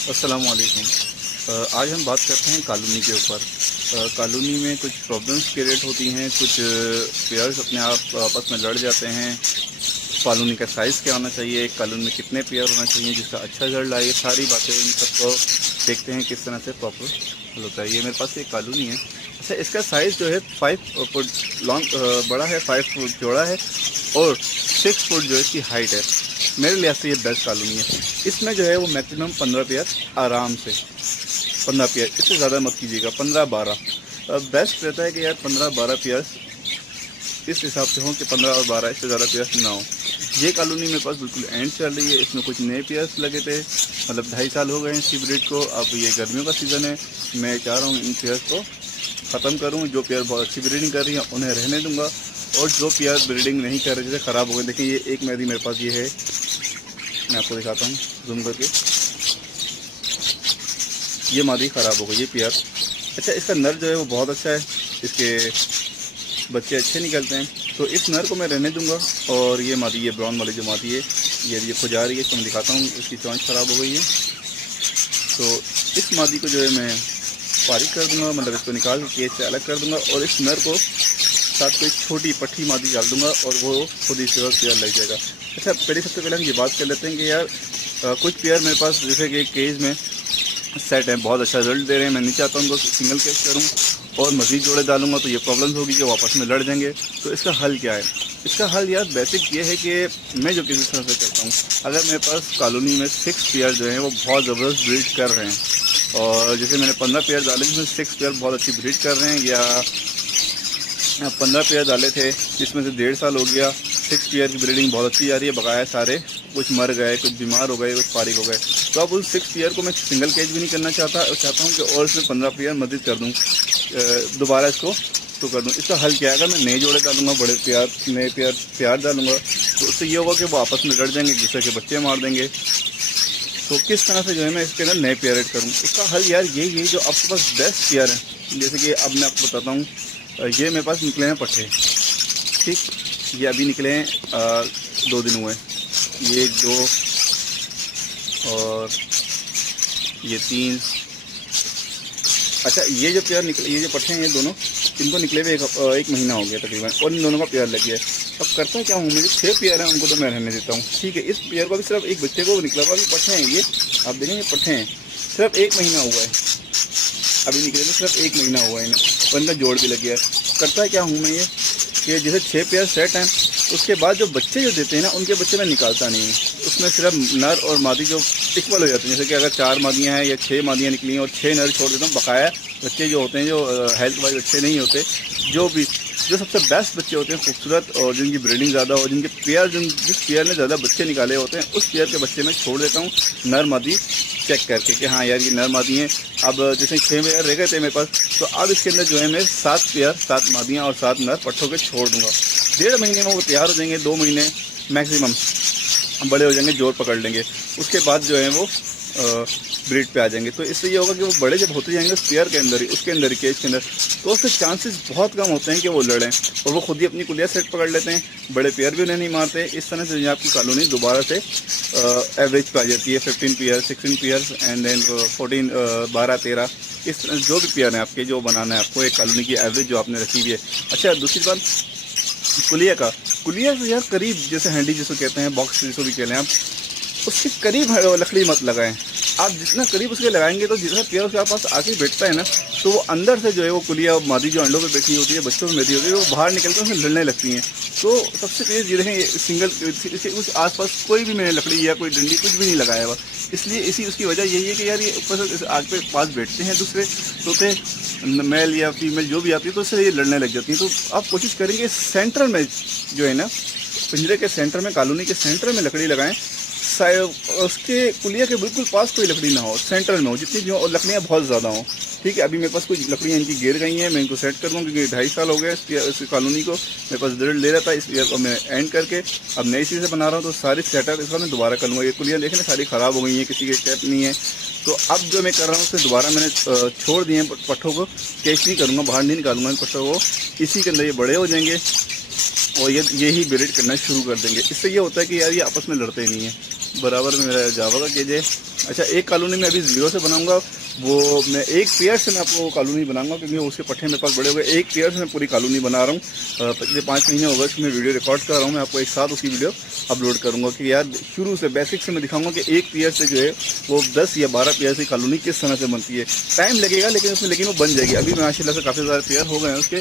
अस्सलाम वालेकुम। आज हम बात करते हैं कॉलोनी के ऊपर। कॉलोनी में कुछ प्रॉब्लम्स क्रिएट होती हैं, कुछ पेयर्स अपने आप आपस में लड़ जाते हैं। कॉलोनी का साइज़ क्या होना चाहिए, कॉलोनी में कितने पेयर होना चाहिए जिसका अच्छा रिजल्ट आए, ये सारी बातें इन सबको देखते हैं किस तरह से प्रॉपर हल होता है। ये मेरे पास एक कॉलोनी है। अच्छा, इसका साइज़ जो है 5 फुट लॉन्ग बड़ा है, 5 फुट चौड़ा है और 6 फुट जो है इसकी हाइट है। मेरे लिहाज से ये बेस्ट कॉलोनी है। इसमें जो है वो मैक्सिमम 15 पेयर आराम से, 15 पेयर, इससे ज़्यादा मत कीजिएगा, 15-12 बेस्ट रहता है कि यार 15-12 पेयर इस हिसाब से हो कि 15 और 12, इससे ज़्यादा पेयर्स ना हो। ये कॉलोनी मेरे पास बिल्कुल एंड चल रही है। इसमें कुछ नए पेयर्स लगे थे, मतलब 2.5 साल हो गए हैं इसकी ब्रीड को। अब ये गर्मियों का सीज़न है, मैं चाह रहा हूँ इन पेयर्स को ख़त्म करूँ। जो पेयर बहुत अच्छी ब्रीडिंग कर रही हैं उन्हें रहने दूँगा, और जो पेयर ब्रीडिंग नहीं कर रहे जैसे ख़राब हो गए, देखिए ये एक मैदी मेरे पास ये है, मैं आपको दिखाता हूँ जूम करके। ये मादी ख़राब हो गई, ये पेयर। अच्छा, इसका नर जो है वो बहुत अच्छा है, इसके बच्चे अच्छे निकलते हैं, तो इस नर को मैं रहने दूंगा। और ये मादी, ये ब्राउन वाली जो मादी है, ये खुजा रही है, इसको मैं दिखाता हूँ, इसकी चोंच ख़राब हो गई है। तो इस मादी को जो है मैं फारिग कर दूंगा, मतलब इसको निकाल के केज से अलग कर दूंगा, और इस नर को साथ कोई छोटी पट्टी मादी डाल दूंगा और वो खुद ही से पेयर लग जाएगा। अच्छा, सबसे पहले हम ये बात कर लेते हैं कि यार कुछ पेयर मेरे पास जैसे कि केज में सेट हैं, बहुत अच्छा रिजल्ट दे रहे हैं। मैं नहीं चाहता हूँ उनको सिंगल केज करूँ और मज़ीद जोड़े डालूंगा तो ये प्रॉब्लम होगी कि वो आपस में लड़ जाएंगे। तो इसका हल क्या है? इसका हल यार बेसिक ये है कि मैं जो किसी तरह से करता हूँ, अगर मेरे पास कॉलोनी में 6 पेयर जो हैं वो बहुत ज़बरदस्त ब्रीड कर रहे हैं, और जैसे मैंने 15 पेयर डाले जिसमें 6 पेयर बहुत अच्छी ब्रीड कर रहे हैं, या 15 पेयर डाले थे जिसमें से 1.5 साल हो गया, 6 पेयर की ब्रीडिंग बहुत अच्छी जा रही है, बकाया सारे कुछ मर गए, कुछ बीमार हो गए, कुछ फारिग हो गए। तो अब उन 6 पेयर को मैं सिंगल केज भी नहीं करना चाहता, और चाहता हूँ कि और इसमें 15 पेयर मदद कर दूँ, दोबारा इसको तो कर दूँ। इसका हल क्या है? अगर मैं नए जोड़े डालूंगा, बड़े पेयर, नए पेयर डालूंगा, तो उससे ये होगा कि वो आपस में लड़ जाएंगे, एक दूसरे के बच्चे मार देंगे। तो किस तरह से जो है मैं इसके अंदर नए पेयर ऐड करूँ? इसका हल यार यही है, जो आपके पास बेस्ट पेयर है। जैसे कि अब मैं आपको बताता हूँ, ये मेरे पास निकले हैं पट्टे, ठीक, ये अभी निकले हैं 2 दिन हुए, ये 2 और ये 3। अच्छा, ये जो पेयर निकले, ये जो पट्टे हैं ये दोनों, इनको निकले हुए एक महीना हो गया तकरीबन, और इन दोनों का पेयर लग गया है। अब करता क्या हूँ, मेरे 6 पेयर हैं उनको तो मैं रहने देता हूँ, ठीक है। इस पेयर को भी सिर्फ एक बच्चे को निकला हुआ, अभी पट्टे हैं ये, आप देखेंगे पट्टे हैं, सिर्फ 1 महीना हुआ है, अभी निकले तो सिर्फ 1 महीना हुआ है इन्हें, और इनका जोड़ भी लग गया है। करता क्या हूँ मैं ये कि जैसे 6 पेयर सेट हैं, उसके बाद जो बच्चे जो देते हैं ना, उनके बच्चे मैं निकालता नहीं हूँ। उसमें सिर्फ नर और मादी जो इक्वल हो जाते हैं, जैसे कि अगर 4 मादियाँ हैं या 6 मादियाँ निकली हैं और 6 नर छोड़ देता हूँ, बकाया बच्चे जो होते हैं जो हेल्थ वाइज अच्छे नहीं होते, जो सबसे बेस्ट बच्चे होते हैं, खूबसूरत और जिनकी ब्रीडिंग ज़्यादा हो, जिनके पेयर जिस पेयर ने ज़्यादा बच्चे निकाले होते हैं, उस पेयर के बच्चे मैं छोड़ देता हूँ नर मादी चेक करके कि हाँ यार ये नर मादी हैं। अब जैसे 6 पेयर रह गए थे मेरे पास, तो अब इसके अंदर जो है मैं 7 पेयर, 7 मादियाँ और 7 नर पट्ठों के छोड़ दूँगा। 1.5 महीने में वो तैयार हो जाएंगे, 2 महीने मैक्सिमम बड़े हो जाएंगे, जोर पकड़ लेंगे, उसके बाद जो है वो ब्रीड पे आ जाएंगे। तो इससे ये होगा कि वो बड़े जब होते जाएंगे उस पेयर के अंदर ही, उसके अंदर ही, केज के अंदर, तो उससे चांसेस बहुत कम होते हैं कि वो लड़ें, और वो खुद ही अपनी कुलिया सेट पकड़ लेते हैं, बड़े पेयर भी उन्हें नहीं मारते। इस तरह से आपकी कॉलोनी दोबारा से एवरेज पे आ जाती है, 15 पेयर, 16 पेयर एंड देन 14, 12-13, इस जो भी पेयर हैं आपके, जो बनाना है आपको एक कॉलोनी की एवरेज जो आपने रखी हुई है। अच्छा, दूसरी बात कुलिया से यार करीब, जैसे हैंडी जिसको कहते हैं, बॉक्स जिसको भी कहते हैं आप, उसके करीब लकड़ी मत लगाएं। आप जितना करीब उसके लगाएंगे तो जितना पेयर उसके पास आके बैठता है ना, तो वो अंदर से जो है वो कुलिया मादी जो अंडों पे बैठी होती है, बच्चों में बैठी होती है, वो बाहर निकल कर उसमें लड़ने लगती हैं। तो सबसे पहले ये देखें, सिंगल उस आसपास कोई भी मैंने लकड़ी या कोई डंडी कुछ भी नहीं लगाया हुआ, इसलिए उसकी वजह यही है कि यार ये ऊपर से आग पे पास बैठते हैं दूसरे तोते, मेल या फीमेल जो भी आती है, तो उससे ये लड़ने लग जाती हैं। तो आप कोशिश करेंगे सेंटर में जो है ना, पिंजरे के सेंटर में, कॉलोनी के सेंटर में लकड़ी लगाएं, उसके कुलिया के बिल्कुल पास कोई लकड़ी ना हो, सेंटर में हो, जितनी भी हो, और लकड़ियाँ बहुत ज़्यादा हों, ठीक है। अभी मेरे पास कुछ लकड़ियाँ इनकी गिर गई हैं, मैं इनको सेट कर दूँ, क्योंकि 2.5 साल हो गए इस कॉलोनी को, मेरे पास रिजल्ट ले रहा था। इस ईयर को मैं एंड करके अब नई चीज़ से बना रहा हूँ, तो सारी सेटअप इसका मैं दोबारा कर लूँगा। ये कुलियाँ देखें सारी ख़राब हो गई हैं, किसी के स्टेप नहीं है। तो अब जो मैं कर रहा हूँ उससे दोबारा मैंने छोड़ दिए पट्ठों को, कैच नहीं करूँगा, बाहर नहीं निकालूंगा इन पट्ठों को, इसी के अंदर ये बड़े हो जाएंगे और यही ब्रीड करना शुरू कर देंगे। इससे ये होता है कि यार ये आपस में लड़ते नहीं हैं। बराबर में मेरा जावा का केज है। अच्छा, एक कॉलोनी में अभी 0 से बनाऊंगा, वो मैं एक पेयर से मैं आपको कॉलोनी बनाऊंगा, क्योंकि उसके पट्टे मेरे पास बड़े हो गए। एक पेयर से मैं पूरी कॉलोनी बना रहा हूँ। पिछले 5 महीने हो गए कि मैं वीडियो रिकॉर्ड कर रहा हूँ। मैं आपको एक साथ उसकी वीडियो अपलोड करूँगा कि यार शुरू से बेसिक से मैं दिखाऊंगा कि एक पेयर से जो है वो 10 या 12 पेयर से कॉलोनी किस तरह से बनती है। टाइम लगेगा लेकिन वो बन जाएगी। अभी माशाल्लाह से काफ़ी सारे पेयर हो गए हैं उसके।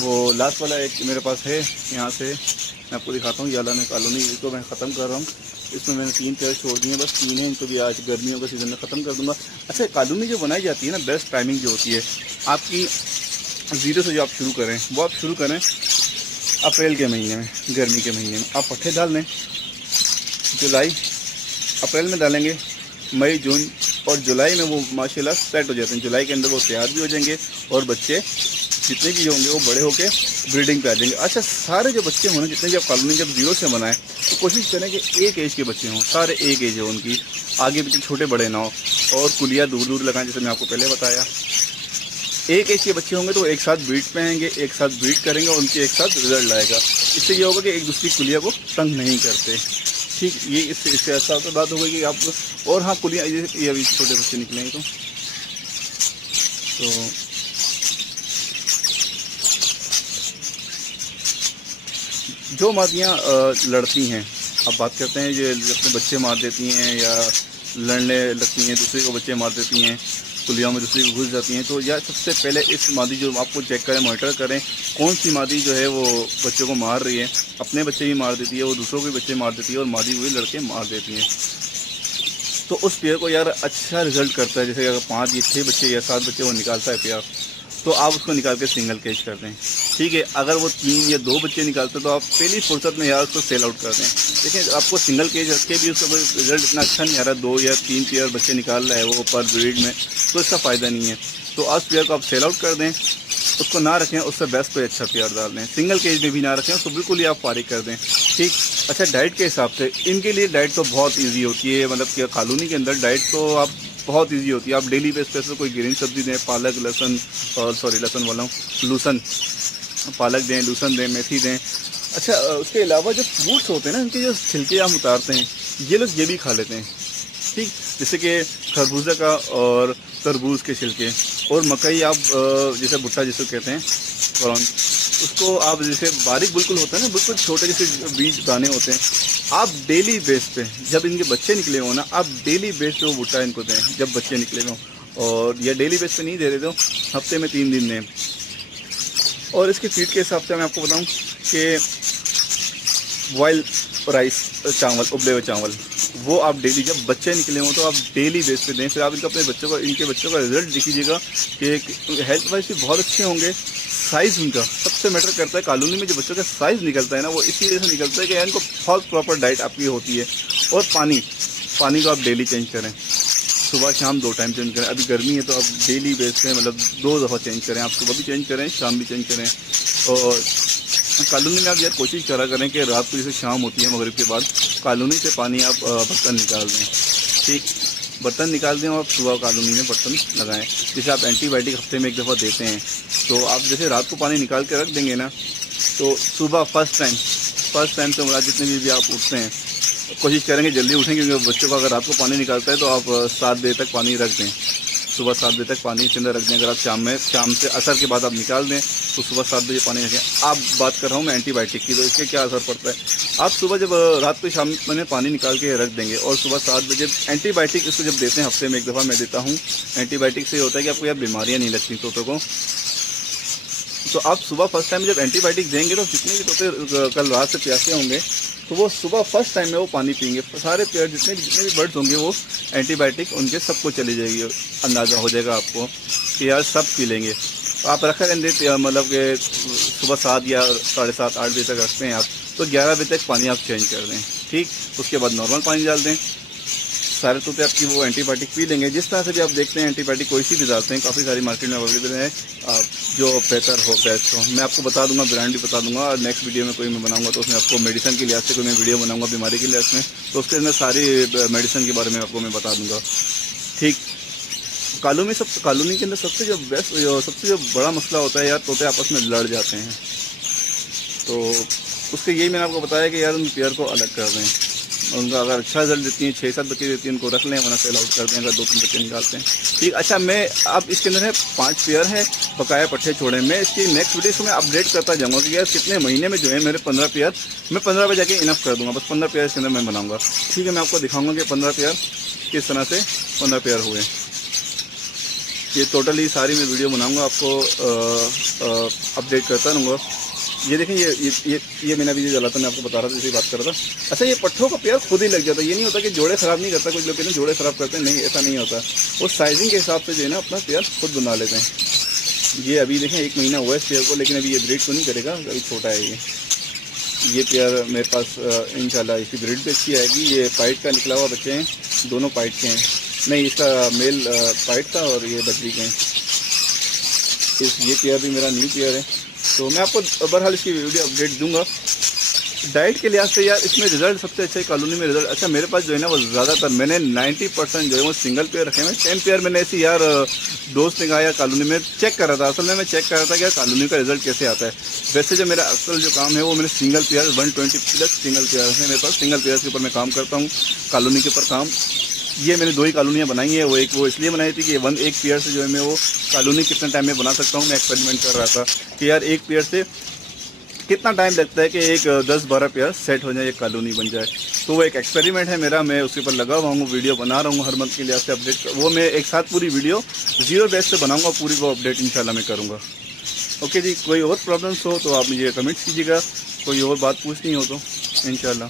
वो लास्ट वाला एक मेरे पास है, यहाँ से मैं आपको दिखाता हूँ। ये वाला मैं कॉलोनी इसको मैं ख़त्म कर रहा हूँ। इसमें मैंने 3 पेयर छोड़ दिए, बस 3 हैं, इनको भी आज गर्मियों के सीज़न में ख़त्म कर दूंगा। अच्छा, कॉलोनी जो बनाई जाती है ना, बेस्ट टाइमिंग जो होती है आपकी 0 से जो आप शुरू करें, वो आप शुरू करें अप्रैल के महीने में, गर्मी के महीने में। आप पट्टे डाल लें, जुलाई अप्रैल में डालेंगे, मई जून और जुलाई में वो माशाल्लाह सेट हो जाते हैं। जुलाई के अंदर वो तैयार भी हो जाएंगे और बच्चे जितने भी होंगे वो बड़े होके ब्रीडिंग पे आ जाएंगे। अच्छा, सारे जो बच्चे होंगे जितने भी आप कॉलोनी जब 0 से बनाएं तो कोशिश करें कि एक एज के बच्चे हों, सारे एक एज हो उनकी, आगे पीछे छोटे बड़े ना हो, और कुलिया दूर दूर लगाएं जैसे मैं आपको पहले बताया। एक एज के बच्चे होंगे तो एक साथ ब्रीड पे आएंगे, एक साथ ब्रीड करेंगे और उनके एक साथ रिजल्ट लाएगा। इससे ये होगा कि एक दूसरी कुलिया को तंग नहीं करते। ठीक, ये इससे ऐसा तो बात हो गई कि आप। और हाँ, कुलिया ये अभी छोटे बच्चे निकलेंगे तो जो मादियाँ लड़ती हैं, अब बात करते हैं, जो अपने बच्चे मार देती हैं या लड़ने लगती हैं, दूसरे को बच्चे मार देती हैं, कुलिया में दूसरी को घुस जाती हैं, तो या सबसे पहले इस मादी जो आपको चेक करें, मॉनिटर करें कौन सी मादी जो है वो बच्चों को मार रही है। अपने बच्चे भी मार देती है, वो दूसरों के बच्चे मार देती है और मादी को भी लड़के मार देती हैं। तो उस पेयर को यार अच्छा रिजल्ट करता है। जैसे अगर 5 या 6 बच्चे या 7 बच्चे वो निकालता है पेयर, तो आप उसको निकाल के सिंगल केज कर दें। ठीक है, अगर वो 3 या 2 बच्चे निकालते हैं तो आप पहली फुर्सत में यार उसको सेल आउट कर दें। लेकिन आपको सिंगल केज रख के भी उसका रिजल्ट इतना अच्छा नहीं आ रहा, 2 या 3 पेयर बच्चे निकाल रहा है वो पर ब्रीड में, तो इसका फ़ायदा नहीं है। तो आज पेयर को आप सेल आउट कर दें, उसको ना रखें, उससे बेस्ट कोई अच्छा पेयर डाल दें। सिंगल केज में भी ना रखें, उसको बिल्कुल ही आप फारिग कर दें। ठीक। अच्छा, डाइट के हिसाब से इनके लिए डाइट तो बहुत ईजी होती है, मतलब कि कॉलोनी के अंदर डाइट तो आप बहुत इजी होती है। आप डेली बेस पे कोई ग्रीन सब्जी दें, पालक, लहसुन, और लहसुन वाला हूँ, लूसन, पालक दें, लूसन दें, मेथी दें। अच्छा, उसके अलावा जो फ्रूट्स होते हैं ना, इनके जो छिलके हम उतारते हैं, ये लोग ये भी खा लेते हैं। ठीक, जैसे कि खरबूजा का और तरबूज के छिलके, और मकई आप जैसे भुट्टा जिसको कहते हैं, कॉर्न, उसको आप जैसे बारीक बिल्कुल होता है ना, बिल्कुल छोटे जैसे बीज दाने होते हैं, आप डेली बेस पे जब इनके बच्चे निकले हो ना, आप डेली बेस पे वो भुट्टा इनको दें जब बच्चे निकले हो। और या डेली बेस पे नहीं दे देते हो, हफ्ते में 3 दिन दें। और इसके फीड के हिसाब से मैं आपको बताऊं कि बॉयल राइस, चावल, उबले हुए चावल, वो आप डेली जब बच्चे निकले हों तो आप डेली बेस पे दें। फिर आप इनको अपने बच्चों का, इनके बच्चों का रिजल्ट देखिएगा कि हेल्थ वाइज भी बहुत अच्छे होंगे। साइज़ उनका सबसे मैटर करता है। कॉलोनी में जो बच्चों का साइज़ निकलता है ना, वो इसी वजह से निकलता है कि इनको बहुत प्रॉपर डाइट आपकी होती है। और पानी को आप डेली चेंज करें, सुबह शाम 2 टाइम चेंज करें। अभी गर्मी है तो आप डेली बेस पे मतलब 2 दफ़ा चेंज करें, आप सुबह भी चेंज करें, शाम भी चेंज करें। और कॉलोनी में आप यार कोशिश करा करें कि रात को जैसे शाम होती है मगरिब के बाद, कॉलोनी से पानी आप बर्तन निकाल दें। ठीक, बर्तन निकाल दें और सुबह कॉलोनी में बर्तन लगाएं। जैसे आप एंटीबायोटिक हफ्ते में 1 दफ़ा देते हैं, तो आप जैसे रात को पानी निकाल के रख देंगे ना, तो सुबह फर्स्ट टाइम से मुराद जितने भी आप उठते हैं, कोशिश करेंगे जल्दी उठें, क्योंकि बच्चों को अगर रात को पानी निकालता है तो आप 7 बजे तक पानी रख दें। सुबह 7 बजे तक पानी के अंदर रख दें। अगर आप शाम से असर के बाद आप निकाल दें तो सुबह 7 बजे पानी रखें। आप बात कर रहा हूँ मैं एंटीबायोटिक की, तो इसके क्या असर पड़ता है। आप सुबह जब रात को शाम में पानी निकाल के रख देंगे और सुबह 7 बजे एंटीबायोटिक इसको जब देते हैं, हफ्ते में 1 दफ़ा मैं देता हूँ। एंटीबायोटिक से होता है कि आपको यार बीमारियाँ नहीं लगती तोतों को। तो आप सुबह फर्स्ट टाइम जब एंटीबायोटिक देंगे तो जितने भी तोते कल रात से प्यासे होंगे, तो वो सुबह फर्स्ट टाइम में वो पानी पीएंगे। सारे पेड़ जितने भी बर्ड्स होंगे वो एंटीबायोटिक उनके सबको चली जाएगी। अंदाज़ा हो जाएगा आपको कि यार सब पी लेंगे। आप रखा रहेंगे, मतलब कि सुबह 7 या 7:30 8 बजे तक रखते हैं आप, तो 11 बजे तक पानी आप चेंज कर दें। ठीक, उसके बाद नॉर्मल पानी डाल दें। सारे तोते आपकी वो एंटीबायोटिक पी लेंगे। जिस तरह से भी आप देखते हैं एंटीबायोटिक कोई सी भी डालते हैं, काफ़ी सारी मार्केट में अवेलेबल है, जो बेहतर हो, बेस्ट हो। मैं आपको बता दूंगा, ब्रांड भी बता दूंगा। और नेक्स्ट वीडियो में कोई मैं बनाऊंगा तो उसमें आपको मेडिसिन के लिहाज से कोई मैं वीडियो बनाऊंगा, बीमारी के लिहाज में, तो उसके अंदर सारी मेडिसिन के बारे में आपको मैं बता दूँगा। ठीक, कॉलोनी के अंदर सबसे जो बड़ा मसला होता है यार, तोते आपस में लड़ जाते हैं। तो उसके यही मैंने आपको बताया कि यार उन पेयर को अलग कर दें। उनका अगर अच्छा रिजल्ट देती हैं, 6-7 बच्चे देती हैं, उनको रख लें, वरना सेल आउट कर दें अगर 2-3 बच्चे निकालते हैं। ठीक, अच्छा मैं अब इसके अंदर है 5 पेयर है बकाया पट्टे छोड़े। मैं इसकी नेक्स्ट वीडियो को मैं अपडेट करता जाऊँगा कि यार कितने महीने में जो है मेरे 15 पेयर, मैं 15 पे जाके इनफ कर दूँगा, बस 15 पेयर इसके अंदर मैं बनाऊँगा। ठीक है, मैं आपको दिखाऊँगा कि 15 पेयर किस तरह से 15 पेयर हुए। ये टोटली सारी मैं वीडियो बनाऊँगा, आपको अपडेट करता रहूँगा। ये देखें, ये मैंने अभी जला था, मैं आपको बता रहा था, जैसे बात कर रहा था। अच्छा, ये पट्ठों का पेयर खुद ही लग जाता है, ये नहीं होता कि जोड़े ख़राब नहीं करता। कुछ लोग कहते हैं जोड़े ख़राब करते हैं, नहीं, ऐसा नहीं होता। वो साइजिंग के हिसाब से जो है ना अपना पेयर खुद बना लेते हैं। ये अभी देखें 1 महीना हुआ है इस पेयर को, लेकिन अभी ये ब्रीड तो नहीं करेगा, अभी छोटा है ये पेयर मेरे पास इंशाल्लाह इसकी ब्रीड भी अच्छी आएगी। ये पाइट का निकला हुआ बच्चे हैं, दोनों पाइट के हैं, नहीं इसका मेल पाइट था और ये बकरी के हैं। ये पेयर भी मेरा न्यू पेयर है, तो मैं आपको बहरहाल इसकी वीडियो अपडेट दूंगा। डाइट के लिहाज से यार इसमें रिजल्ट सबसे अच्छा है, कॉलोनी में रिजल्ट अच्छा। मेरे पास जो है ना वो ज़्यादातर मैंने 90% जो है वो सिंगल पेयर रखे हैं। 10 पेयर मैंने ऐसी यार दोस्त ने कहा यार कॉलोनी में चेक कर रहा था, असल में मैं चेक कर रहा था कि यार कॉलोनी का रिजल्ट कैसे आता है। वैसे जो मेरा असल जो काम है वो मेरे सिंगल पेयर 120+ सिंगल पेयर है मेरे पास। सिंगल पेयर के ऊपर मैं काम करता हूँ, कॉलोनी के ऊपर काम। ये मैंने 2 ही कॉलोनियाँ बनाई है, वो इसलिए बनाई थी कि एक पेयर से जो है मैं वो कॉलोनी कितने टाइम में बना सकता हूँ। मैं एक्सपेरिमेंट कर रहा था कि यार एक पेयर से कितना टाइम लगता है कि एक 10-12 पेयर सेट हो जाए, एक कॉलोनी बन जाए। तो वो एक एक्सपेरिमेंट है मेरा, मैं उसके ऊपर लगा हुआ हूँ, वीडियो बना रहा हूँ हर मंथ के लिहाज से अपडेट। वो मैं एक साथ पूरी वीडियो 0 बेस से बनाऊँगा, पूरी वो अपडेट इंशाल्लाह मैं करूँगा। ओके जी, कोई और प्रॉब्लम्स हो तो आप मुझे कमेंट्स कीजिएगा, कोई और बात पूछनी हो तो इंशाल्लाह।